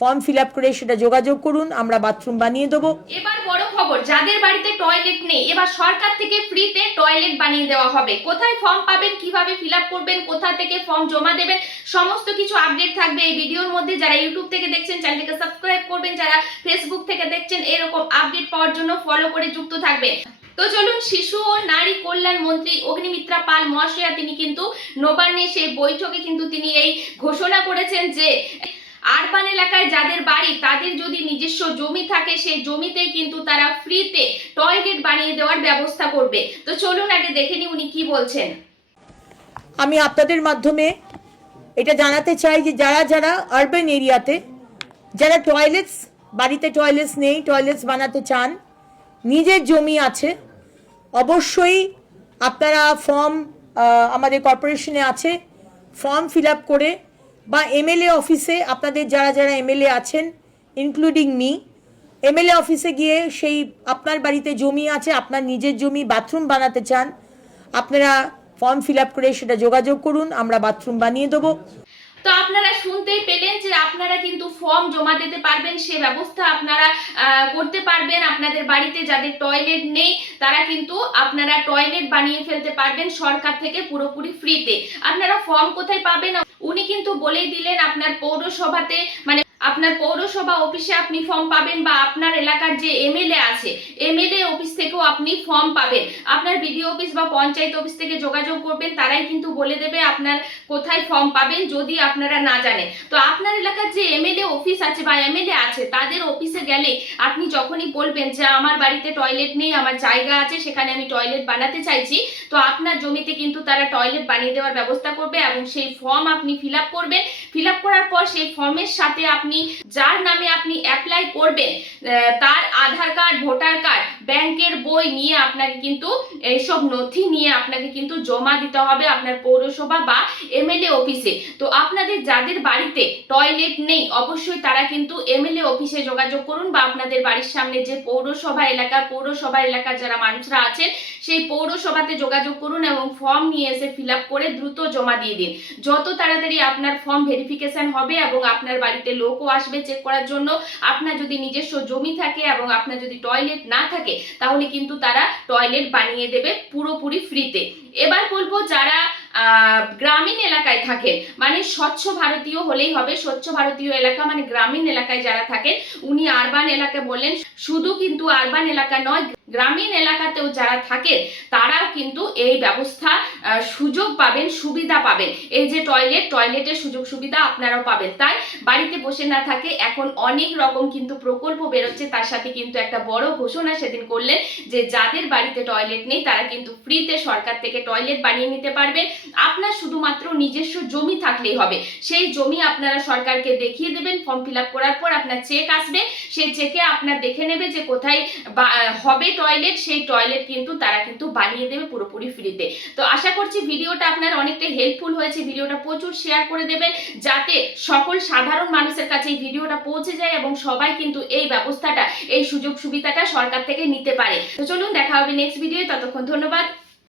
Form fill up করে সেটা যোগাযোগ করুন, আমরা বাথরুম বানিয়ে দেবো। এবার বড় খবর, যাদের বাড়িতে টয়লেট নেই এবার সরকার থেকে ফ্রিতে টয়লেট বানিয়ে দেওয়া হবে। কোথায় ফর্ম পাবেন, কিভাবে ফিল আপ করবেন, কোথা থেকে ফর্ম জমা দেবেন, সমস্ত কিছু আপডেট থাকবে এই ভিডিওর মধ্যে। যারা ইউটিউব থেকে দেখছেন চ্যানেলটিকে সাবস্ক্রাইব করবেন, যারা ফেসবুক থেকে দেখছেন এরকম আপডেট পাওয়ার জন্য ফলো করে যুক্ত থাকবেন। তো চলুন, শিশু ও নারী কল্যাণ মন্ত্রী অগ্নিমিত্রা পাল মহাশয়া তিনি কিন্তু নবান্নে সেই বৈঠকে কিন্তু তিনি এই ঘোষণা করেছেন যে আরবান এলাকায় যাদের বাড়ি তাদের যদি নিজস্ব জমি থাকে সেই জমিতেই কিন্তু তারা ফ্রিতে টয়লেট বানিয়ে দেওয়ার ব্যবস্থা করবে। তো চলুন আগে দেখে নি উনি কি বলছেন। আমি আপনাদের মাধ্যমে এটা জানাতে চাই যে যারা যারা আরবান এরিয়াতে যারা বাড়িতে টয়লেটস নেই, টয়লেটস বানাতে চান, নিজের জমি আছে, অবশ্যই আপনারা ফর্ম আমাদের কর্পোরেশনে আছে, ফর্ম ফিল আপ করে বা এমএলএ অফিসে, আপনাদের যারা যারা এমএলএ আছেন ইনক্লুডিং মি, এমএলএ অফিসে গিয়ে সেই আপনার বাড়িতে জমি আছে, আপনার নিজের জমি, বাথরুম বানাতে চান, আপনারা ফর্ম ফিল আপ করে সেটা যোগাযোগ করুন, আমরা বাথরুম বানিয়ে দেবো। তো আপনারা শুনতেই পেলেন যে আপনারা কিন্তু ফর্ম জমা দিতে পারবেন, সে ব্যবস্থা আপনারা করতে পারবেন। আপনাদের বাড়িতে যাদের টয়লেট নেই তারা কিন্তু আপনারা টয়লেট বানিয়ে ফেলতে পারবেন সরকার থেকে পুরোপুরি ফ্রিতে। আপনারা ফর্ম কোথায় পাবেন উনি কিন্তু বলেই দিলেন, আপনার পৌরসভাতে মানে আপনার পৌরসভা অফিসে আপনি ফর্ম পাবেন, বা আপনার এলাকার যে এমএলএ আছে এমএলএ অফিস থেকেও আপনি ফর্ম পাবেন। আপনার বিডিও অফিস বা পঞ্চায়েত অফিস থেকে যোগাযোগ করবেন, তারাই কিন্তু বলে দেবে আপনার কোথায় ফর্ম পাবেন যদি আপনারা না জানেন। তো আপনার এলাকার যে এমএলএ অফিস আছে বা এমএলএ আছে তাদের অফিসে গেলে আপনি যখনই বলবেন যে আমার বাড়িতে টয়লেট নেই, আমার জায়গা আছে সেখানে আমি টয়লেট বানাতে চাইছি, তো আপনার জমিতে কিন্তু তারা টয়লেট বানিয়ে দেওয়ার ব্যবস্থা করবে এবং সেই ফর্ম আপনি ফিল আপ করবেন। ফিল আপ করার পর সেই ফর্মের সাথে আপনি যার নামে আপনি অ্যাপ্লাই করবেন তার আধার কার্ড, ভোটার কার্ড, ব্যাংকের বই নিয়ে আপনাকে কিন্তু এইসব নথি নিয়ে আপনাকে কিন্তু জমা দিতে হবে আপনার পৌরসভা বা এমএলএ অফিসে। তো আপনাদের যাদের বাড়িতে টয়লেট নেই অবশ্যই তারা কিন্তু এমএলএ অফিসে যোগাযোগ করুন, বা আপনাদের বাড়ির সামনে যে পৌরসভা এলাকার যারা মানুষরা আছেন সেই পৌরসভাতে যোগাযোগ করুন এবং ফর্ম নিয়ে এসে ফিল আপ করে দ্রুত জমা দিয়ে দিন। যত তাড়াতাড়ি আপনার ফর্ম ভেরিফিকেশন হবে এবং আপনার বাড়িতে লোকও আসবে চেক করার জন্য, আপনার যদি নিজস্ব জমি থাকে এবং আপনার যদি টয়লেট না থাকে তাহলে কিন্তু তারা টয়লেট বানিয়ে দেবে পুরোপুরি ফ্রিতে। এবার বলবো যারা গ্রামীণ এলাকায় থাকে, মানে স্বচ্ছ ভারতীয় হলেই হবে, স্বচ্ছ ভারতীয় এলাকা মানে গ্রামীণ এলাকায় যারা থাকে, উনি আরবান এলাকা বললেন, শুধু কিন্তু আরবান এলাকা নয় গ্রামীণ এলাকাতেও যারা থাকে তারাও কিন্তু এই ব্যবস্থা সুযোগ পাবেন, সুবিধা পাবেন। এই যে টয়লেটের সুযোগ সুবিধা আপনারাও পাবেন। তাই বাড়িতে বসে না থাকে এখন অনেক রকম কিন্তু প্রকল্প বেরোচ্ছে, তার সাথে কিন্তু একটা বড় ঘোষণা সেদিন করলেন যে যাদের বাড়িতে টয়লেট নেই তারা কিন্তু ফ্রিতে সরকার থেকে টয়লেট বানিয়ে নিতে পারবেন। আপনার শুধুমাত্র নিজস্ব জমি থাকলেই হবে, সেই জমি আপনারা সরকারকে দেখিয়ে দেবেন। ফর্ম ফিল আপ করার পর আপনার চেক আসবে, সেই চেকে আপনার দেখে নেবে যে কোথায় হবে টয়লেট, সেই টয়লেট কিন্তু তারা কিন্তু বানিয়ে দেবে পুরোপুরি ফ্রিতে। তো আশা করছি ভিডিওটা আপনার অনেকটা হেল্পফুল হয়েছে। ভিডিওটা প্রচুর শেয়ার করে দেবেন যাতে সকল সাধারণ মানুষের কাছে এই ভিডিওটা পৌঁছে যায় এবং সবাই কিন্তু এই ব্যবস্থাটা, এই সুযোগ সুবিধাটা সরকার থেকে নিতে পারে। তো চলুন দেখা হবে নেক্সট ভিডিও, ততক্ষণ ধন্যবাদ।